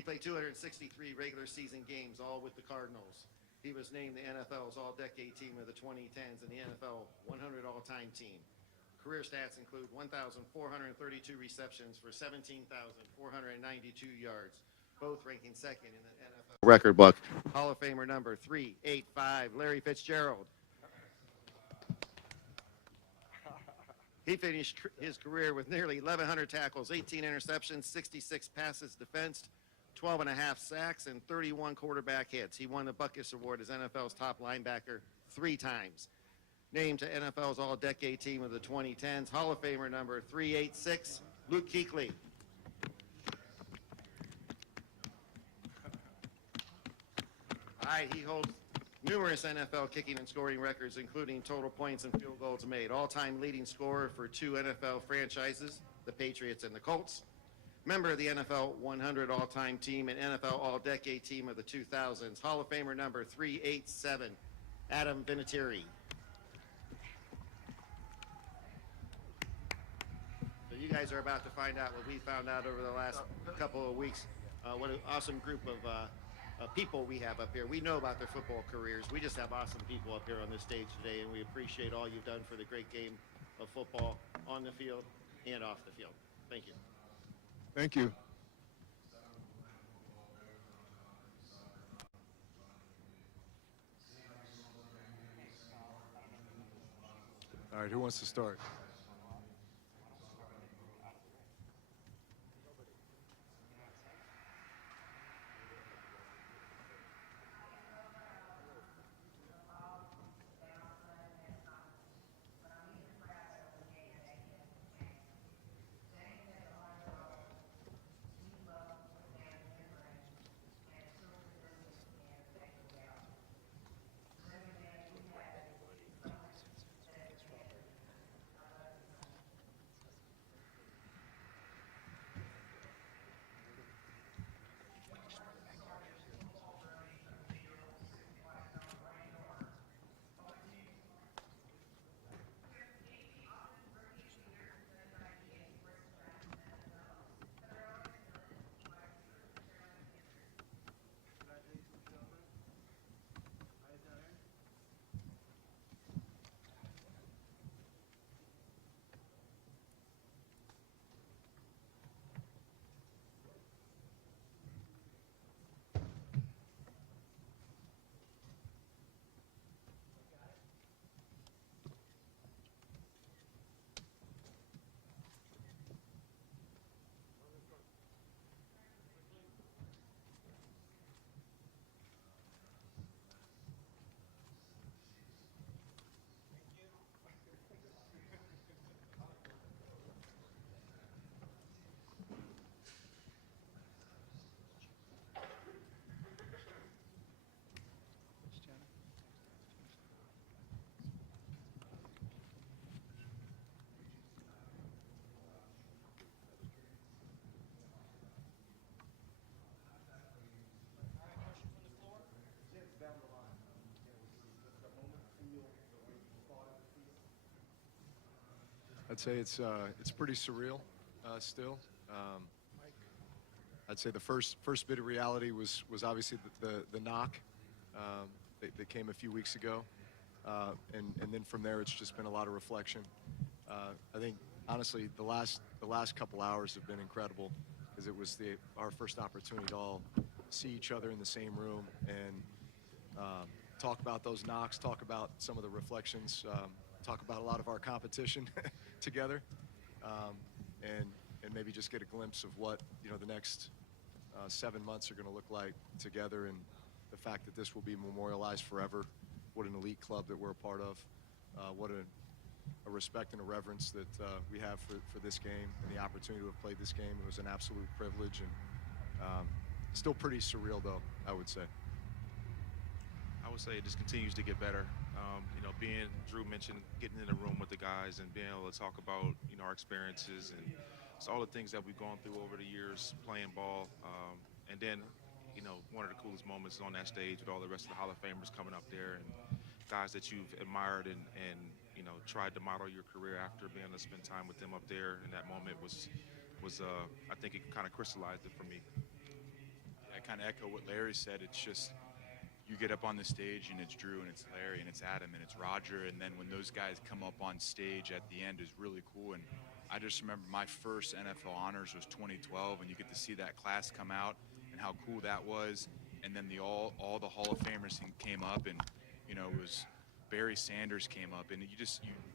He played 263 regular season games, all with the Cardinals. He was named the NFL's All-Decade Team of the 2010s and the NFL 100 All-Time Team. Career stats include 1,432 receptions for 17,492 yards, both ranking second in the NFL record book. Hall of Famer number 385, Larry Fitzgerald. He finished his career with nearly 1,100 tackles, 18 interceptions, 66 passes defensed, 12 and a half sacks, and 31 quarterback hits. He won the Butkus Award as NFL's top linebacker 3 times. Named to NFL's All-Decade Team of the 2010s, Hall of Famer number 386, Luke Kuechly. All right, he holds numerous NFL kicking and scoring records, including total points and field goals made. All-time leading scorer for 2 NFL franchises, the Patriots and the Colts. Member of the NFL 100 All-Time Team and NFL All-Decade Team of the 2000s. Hall of Famer number 387, Adam Vinatieri. So you guys are about to find out what we found out over the last couple of weeks. What an awesome group of people we have up here. We know about their football careers. We just have awesome people up here on this stage today, and we appreciate all you've done for the great game of football on the field and off the field. Thank you. Thank you. All right, who wants to start? I'd say it's pretty surreal still. I'd say the first bit of reality was obviously the knock that came a few weeks ago, and then from there it's just been a lot of reflection. I think honestly the last couple hours have been incredible because it was our first opportunity to all see each other in the same room and talk about those knocks, talk about some of the reflections, talk about a lot of our competition together, and maybe just get a glimpse of what the next 7 months are going to look like together, and the fact that this will be memorialized forever. What an elite club that we're a part of. What a respect and a reverence that we have for this game and the opportunity to have played this game. It was an absolute privilege, and still pretty surreal though, I would say. I would say it just continues to get better. Drew mentioned getting in the room with the guys and being able to talk about, our experiences and it's all the things that we've gone through over the years playing ball. And then, one of the coolest moments is on that stage with all the rest of the Hall of Famers coming up there and guys that you've admired and tried to model your career after, being able to spend time with them up there. And that moment was I think it kind of crystallized it for me. kind of echo what Larry said. It's just, you get up on the stage and it's Drew and it's Larry and it's Adam and it's Roger, and then when those guys come up on stage at the end is really cool. And I just remember my first NFL honors was 2012, and you get to see that class come out and how cool that was. And then all the Hall of Famers came up, and it was Barry Sanders came up, and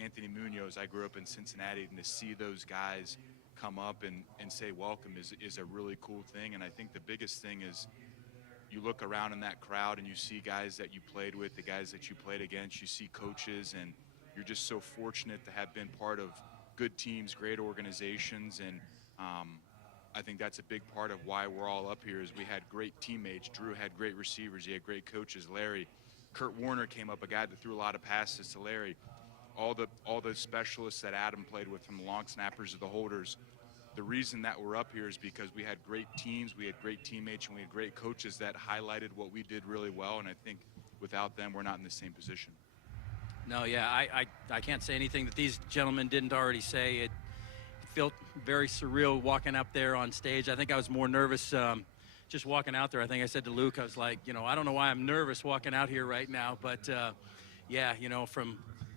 Anthony Munoz. I grew up in Cincinnati, and to see those guys come up and say welcome is a really cool thing. And I think the biggest thing is, you look around in that crowd and you see guys that you played with, the guys that you played against, you see coaches, and you're just so fortunate to have been part of good teams, great organizations. And I think that's a big part of why we're all up here, is we had great teammates. Drew had great receivers. He had great coaches. Larry, Kurt Warner came up, a guy that threw a lot of passes to Larry. All the specialists that Adam played with, from the long snappers to the holders. The reason that we're up here is because we had great teams, we had great teammates, and we had great coaches that highlighted what we did really well. And I think without them, we're not in the same position. No, yeah, I can't say anything that these gentlemen didn't already say. It felt very surreal walking up there on stage. I think I was more nervous just walking out there. I think I said to Luke, I was like, I don't know why I'm nervous walking out here right now. But, yeah,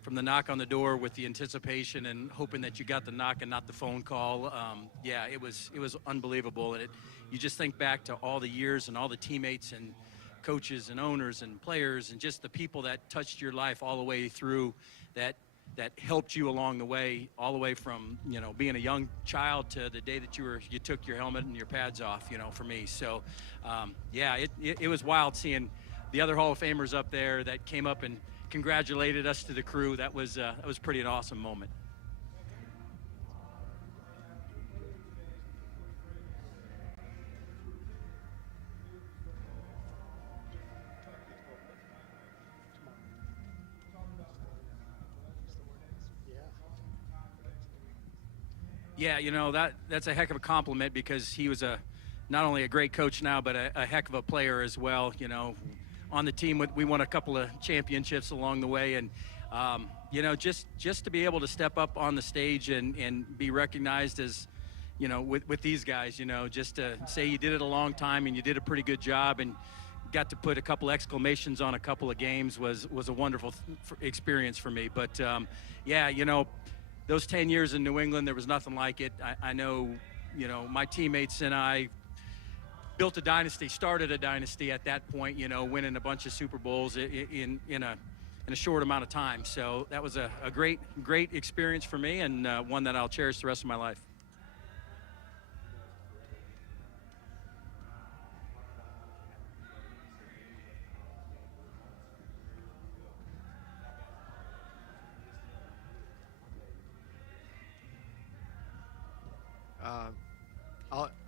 from the knock on the door with the anticipation and hoping that you got the knock and not the phone call, yeah, it was unbelievable. And you just think back to all the years and all the teammates and coaches and owners and players and just the people that touched your life all the way through, that helped you along the way, all the way from being a young child to the day that you took your helmet and your pads off, for me. So yeah, it was wild seeing the other Hall of Famers up there that came up and congratulated us to the crew. That was pretty an awesome moment. Yeah, that's a heck of a compliment, because he was not only a great coach now, but a heck of a player as well. On the team, we won a couple of championships along the way, and just to be able to step up on the stage and be recognized as, with these guys, just to say you did it a long time and you did a pretty good job and got to put a couple exclamations on a couple of games was a wonderful experience for me. But yeah, those 10 years in New England, there was nothing like it. I know, my teammates and I built a dynasty, started a dynasty at that point, winning a bunch of Super Bowls in a short amount of time. So that was a great experience for me, and one that I'll cherish the rest of my life.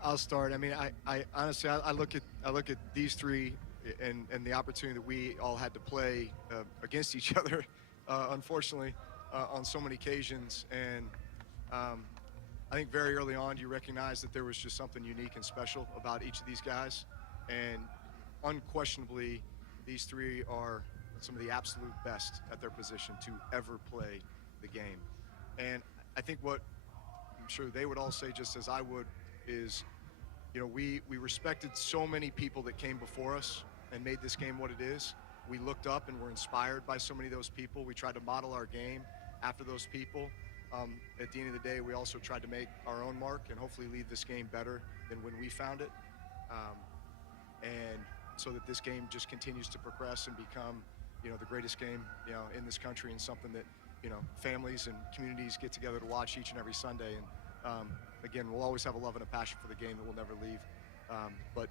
I'll start. I mean, I honestly, I look at these three and the opportunity that we all had to play against each other, unfortunately, on so many occasions. And I think very early on, you recognize that there was just something unique and special about each of these guys. And unquestionably, these three are some of the absolute best at their position to ever play the game. And I think what I'm sure they would all say, just as I would, is, we respected so many people that came before us and made this game what it is. We looked up and were inspired by so many of those people. We tried to model our game after those people. At the end of the day, we also tried to make our own mark and hopefully leave this game better than when we found it. And so that this game just continues to progress and become, the greatest game, in this country, and something that, families and communities get together to watch each and every Sunday. And again, we'll always have a love and a passion for the game that we'll never leave. But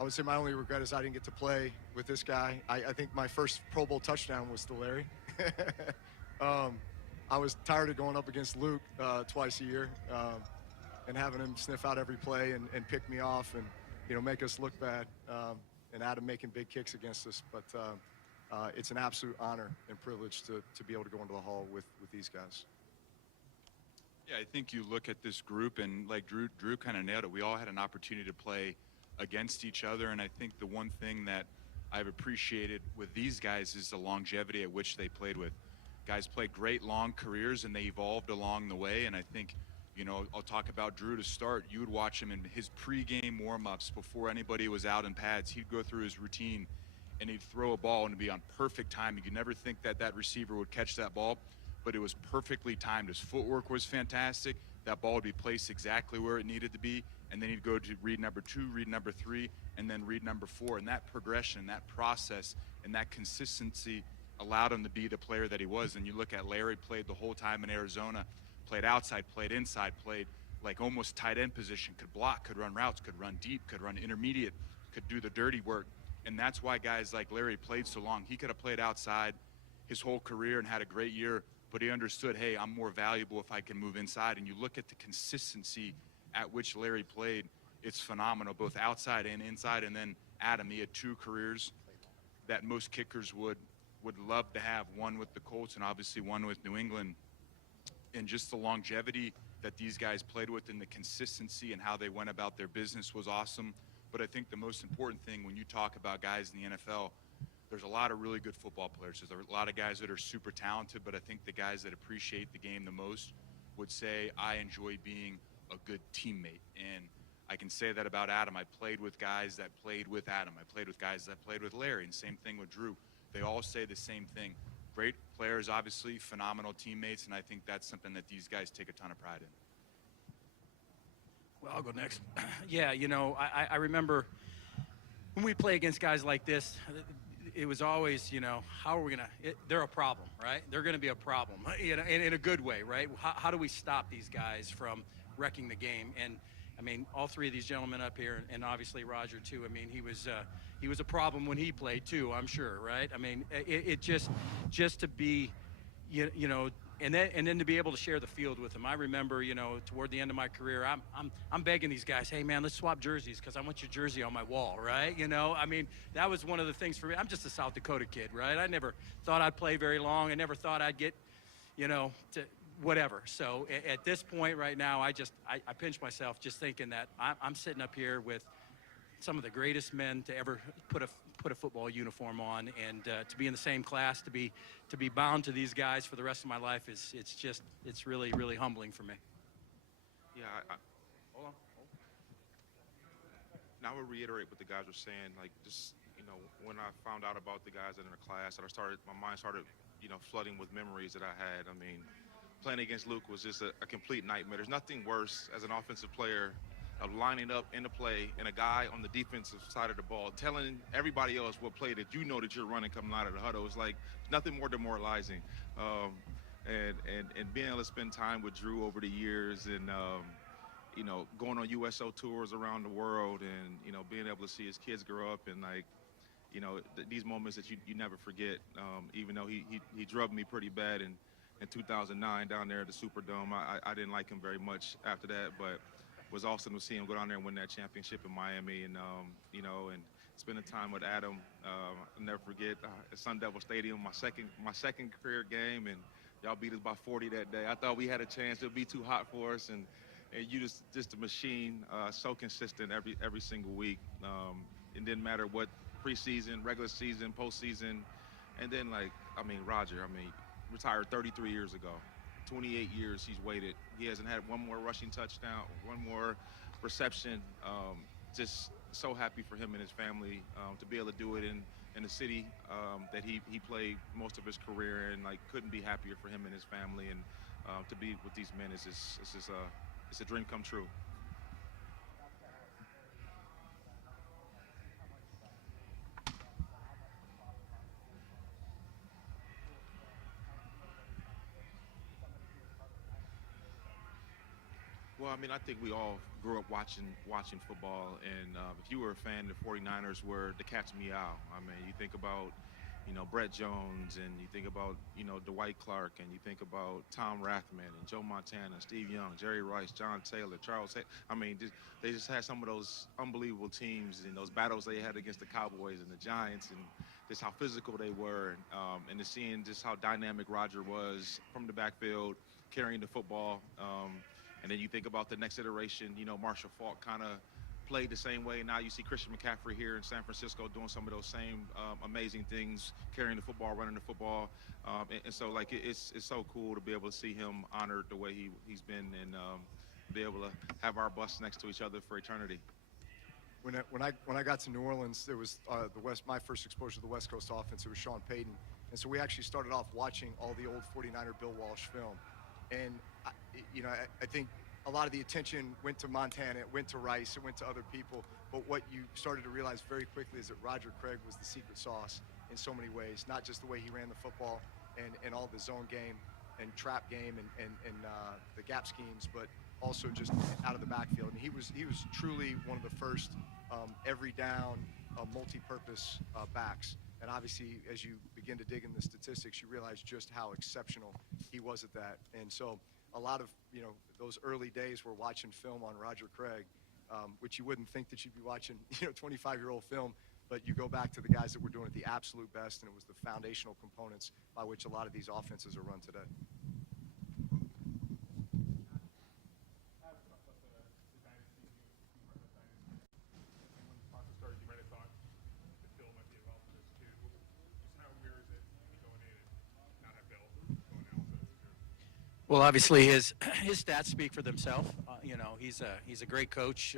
I would say my only regret is I didn't get to play with this guy. I think my first Pro Bowl touchdown was to Larry. I was tired of going up against Luke twice a year and having him sniff out every play and pick me off and, make us look bad, and Adam making big kicks against us. But it's an absolute honor and privilege to be able to go into the Hall with these guys. Yeah, I think you look at this group, and like Drew kind of nailed it. We all had an opportunity to play against each other, and I think the one thing that I've appreciated with these guys is the longevity at which they played with. Guys played great long careers, and they evolved along the way, and I think, You know, I'll talk about Drew to start. You would watch him in his pregame warm-ups before anybody was out in pads. He'd go through his routine, and he'd throw a ball and it'd be on perfect timing. You'd never think that that receiver would catch that ball, but it was perfectly timed. His footwork was fantastic. That ball would be placed exactly where it needed to be, and then he'd go to read number 2, read number 3, and then read number 4. And that progression, that process, and that consistency allowed him to be the player that he was. And you look at Larry, played the whole time in Arizona, played outside, played inside, played like almost tight end position, could block, could run routes, could run deep, could run intermediate, could do the dirty work. And that's why guys like Larry played so long. He could have played outside his whole career and had a great year, but he understood, hey, I'm more valuable if I can move inside. And you look at the consistency at which Larry played, it's phenomenal, both outside and inside. And then Adam, he had 2 careers that most kickers would love to have, one with the Colts and obviously one with New England. And just the longevity that these guys played with and the consistency and how they went about their business was awesome. But I think the most important thing when you talk about guys in the NFL, there's a lot of really good football players. There's a lot of guys that are super talented, but I think the guys that appreciate the game the most would say, I enjoy being a good teammate. And I can say that about Adam. I played with guys that played with Adam. I played with guys that played with Larry, and same thing with Drew. They all say the same thing. Great players, obviously, phenomenal teammates, and I think that's something that these guys take a ton of pride in. Well, I'll go next. Yeah, you know, I remember when we play against guys like this, it was always, you know, how are we going to – they're a problem, right? They're going to be a problem, you know, in a good way, right? How do we stop these guys from wrecking the game? And, I mean, all 3 of these gentlemen up here, and obviously Roger, too, I mean, he was a problem when he played, too, I'm sure, right? I mean, it just to be, you know, and then to be able to share the field with them. I remember, you know, toward the end of my career, I'm begging these guys, hey man, let's swap jerseys because I want your jersey on my wall, right? You know, I mean, that was one of the things for me. I'm just a South Dakota kid, right? I never thought I'd play very long. I never thought I'd get, you know, to whatever. So at this point right now, I pinch myself just thinking that I'm sitting up here with some of the greatest men to ever put a football uniform on, and to be in the same class, to be bound to these guys for the rest of my life it's really, really humbling for me. Yeah, hold on. Now I would reiterate what the guys were saying. Like, just, you know, when I found out about the guys that are in the class, that my mind started, you know, flooding with memories that I had. I mean, playing against Luke was just a complete nightmare. There's nothing worse as an offensive player of lining up in the play and a guy on the defensive side of the ball telling everybody else what play that you know that you're running coming out of the huddle. It's like nothing more demoralizing. And being able to spend time with Drew over the years and, you know, going on USO tours around the world and, you know, being able to see his kids grow up and, like, you know, these moments that you never forget, even though he drubbed me pretty bad in 2009 down there at the Superdome. I didn't like him very much after that, but it was awesome to see him go down there and win that championship in Miami, and you know, and spending time with Adam. I'll never forget at Sun Devil Stadium, my second career game, and y'all beat us by 40 that day. I thought we had a chance. It would be too hot for us, and you just a machine, so consistent every single week. It didn't matter what preseason, regular season, postseason, and then, like, I mean, Roger, retired 33 years ago. 28 years he's waited. He hasn't had one more rushing touchdown, one more reception. Just so happy for him and his family to be able to do it in the city that he played most of his career, and, like, couldn't be happier for him and his family. And to be with these men is just it's a dream come true. Well, I mean, I think we all grew up watching football, and if you were a fan, the 49ers were the cat's meow. I mean, you think about, you know, Brett Jones, and you think about, you know, Dwight Clark, and you think about Tom Rathman and Joe Montana, Steve Young, Jerry Rice, John Taylor, Charles Hay. I mean, they just had some of those unbelievable teams and those battles they had against the Cowboys and the Giants, and just how physical they were, and to seeing just how dynamic Roger was from the backfield, carrying the football. And then you think about the next iteration, you know, Marshall Faulk kind of played the same way. Now you see Christian McCaffrey here in San Francisco doing some of those same amazing things, carrying the football, running the football. And so, like, it's so cool to be able to see him honored the way he's been. be able to have our bus next to each other for eternity. When I got to New Orleans, there was my first exposure to the West Coast offense. It was Sean Payton, and so we actually started off watching all the old 49er Bill Walsh film, and I think a lot of the attention went to Montana, it went to Rice, it went to other people, but what you started to realize very quickly is that Roger Craig was the secret sauce in so many ways, not just the way he ran the football and all the zone game and trap game and the gap schemes, but also just out of the backfield. And he was truly one of the first every down multi-purpose backs. And obviously, as you begin to dig in the statistics, you realize just how exceptional he was at that. And so a lot of, those early days we're watching film on Roger Craig, which you wouldn't think that you'd be watching, 25-year-old film, but you go back to the guys that were doing it the absolute best, and it was the foundational components by which a lot of these offenses are run today. Well, obviously his stats speak for themselves. He's a great coach.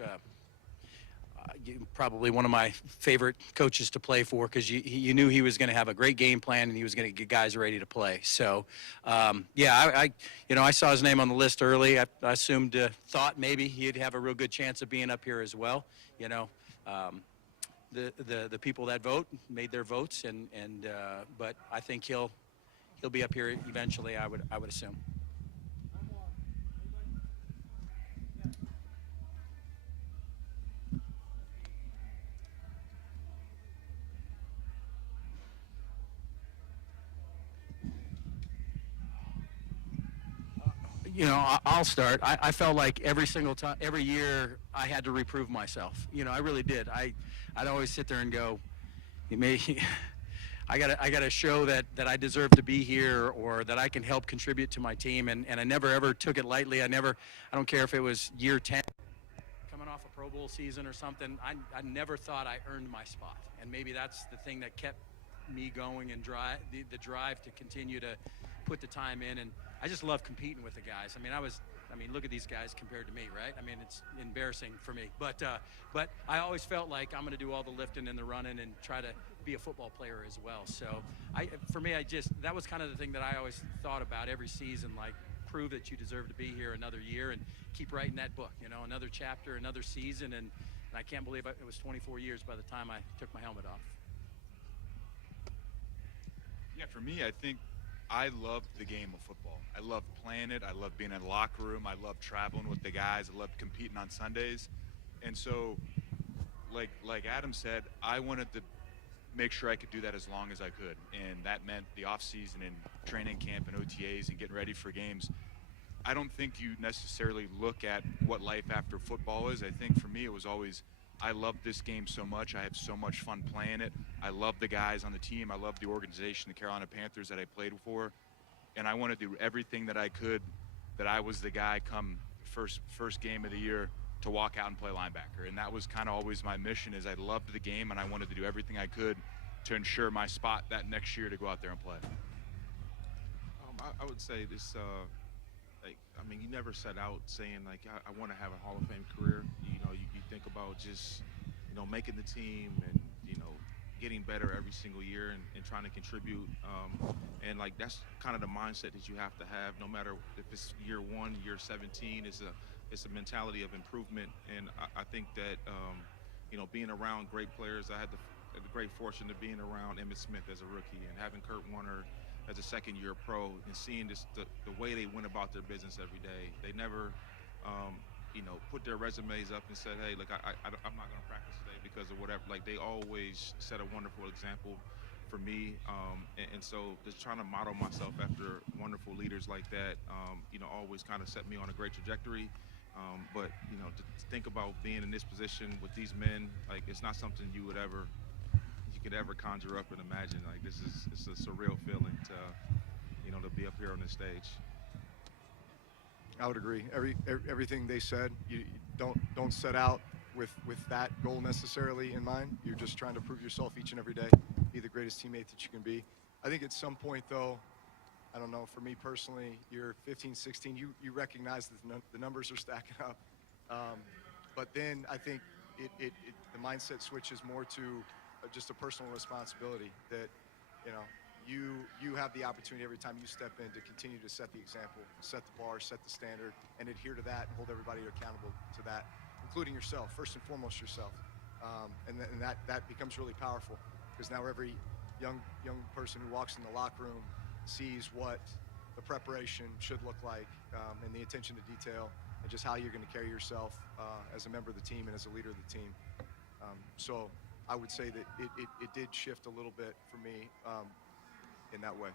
Probably one of my favorite coaches to play for, because you knew he was going to have a great game plan and he was going to get guys ready to play. So, I saw his name on the list early. I assumed, thought maybe he'd have a real good chance of being up here as well. The people that vote made their votes, but I think he'll be up here eventually. I would assume. I'll start. I felt like every year I had to reprove myself. I really did. I'd always sit there and go, I gotta show that I deserve to be here, or that I can help contribute to my team. And I never ever took it lightly. I don't care if it was year 10, coming off a Pro Bowl season or something. I never thought I earned my spot. And maybe that's the thing that kept me going and the drive to continue to put the time in. And I just love competing with the guys. Look at these guys compared to me, right? It's embarrassing for me. But I always felt like I'm going to do all the lifting and the running and try to be a football player as well. So that was kind of the thing that I always thought about every season, like prove that you deserve to be here another year and keep writing that book, another chapter, another season. And I can't believe it was 24 years by the time I took my helmet off. Yeah, for me, I think I love the game of football. I love playing it. I love being in the locker room. I love traveling with the guys. I love competing on Sundays. And so, like Adam said, I wanted to make sure I could do that as long as I could. And that meant the off season and training camp and OTAs and getting ready for games. I don't think you necessarily look at what life after football is. I think for me it was always, I love this game so much. I have so much fun playing it. I love the guys on the team. I love the organization, the Carolina Panthers that I played for. And I want to do everything that I could, that I was the guy come first game of the year to walk out and play linebacker. And that was kind of always my mission, is I loved the game and I wanted to do everything I could to ensure my spot that next year to go out there and play. I would say this, you never set out saying, I want to have a Hall of Fame career. You think about just, making the team and, getting better every single year and trying to contribute. And that's kind of the mindset that you have to have, no matter if it's year 1, year 17. It's a mentality of improvement. And I think that, being around great players, I had the great fortune of being around Emmitt Smith as a rookie and having Kurt Warner as a second-year pro, and seeing the way they went about their business every day. They never, put their resumes up and said, hey, look, I'm not going to practice today because of whatever. They always set a wonderful example for me. And so just trying to model myself after wonderful leaders like that, always kind of set me on a great trajectory. But to think about being in this position with these men, it's not something you could ever conjure up and imagine. It's a surreal feeling to be up here on this stage. I would agree. Everything they said, you don't set out with that goal necessarily in mind. You're just trying to prove yourself each and every day, be the greatest teammate that you can be. I think at some point, though, I don't know, for me personally, you're 15, 16, you recognize that the numbers are stacking up. But then I think the mindset switches more to just a personal responsibility that, you have the opportunity every time you step in to continue to set the example, set the bar, set the standard, and adhere to that and hold everybody accountable to that, including yourself, first and foremost yourself. And that becomes really powerful because now every young person who walks in the locker room sees what the preparation should look like, and the attention to detail and just how you're going to carry yourself as a member of the team and as a leader of the team. So I would say that it did shift a little bit for me in that way.